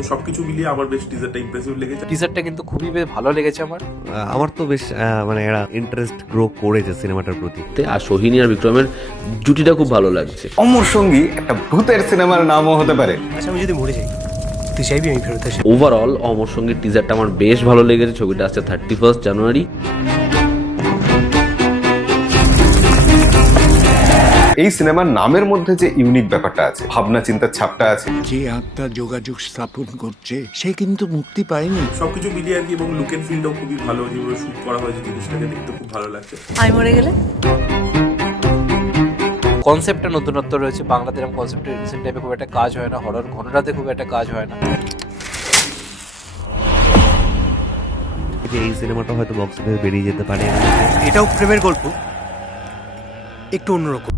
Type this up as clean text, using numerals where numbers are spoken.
তো সবকিছু মিলিয়ে আমার বেশ টিজারটা ইমপ্রেসিভ লেগেছে। টিজারটা কিন্তু খুবই বেশ ভালো লেগেছে আমার তো বেশ মানে এরা ইন্টারেস্ট গ্রো করেছে সিনেমাটার প্রতি। আর সোহিনী আর বিক্রমের জুটিটা খুব ভালো লাগছে। অমর সঙ্গী একটা ভূতের সিনেমার নামও হতে পারে। আচ্ছা, আমি যদি মরে যাই তুই চাইবি আমি ফেরত আসি? ওভারঅল অমর সঙ্গীর টিজারটা আমার বেশ ভালো লেগেছে। ছবিটা আসছে 31 জানুয়ারি। এই সিনেমার নামের মধ্যে যে ইউনিক ব্যাপারটা আছে, ভাবনা চিন্তার ছাপটা আছে, যে আত্মা যোগাযোগ স্থাপন করছে সে কিন্তু মুক্তি পায়নি। সবকিছু মিলিয়ে আর কি, এবং লুক এন্ড ফিলটাও খুবই ভালো, যেভাবে শুট করা হয়েছে জিনিসটাকে দেখতে খুব ভালো লাগছে। আমি মরে গেলে কনসেপ্টটা নতুনত্ব রয়েছে। বাংলাতে এরকম কনসেপ্টের রিসেন্ট টাইপে খুব একটা কাজ হয় না, হরর ঘটনাতে খুব একটা কাজ হয় না। যে এই সিনেমাটা হয়তো বক্স অফিসে বেরিয়ে যেতে পারে। এটাও প্রেমের গল্প, একটু অন্যরকম।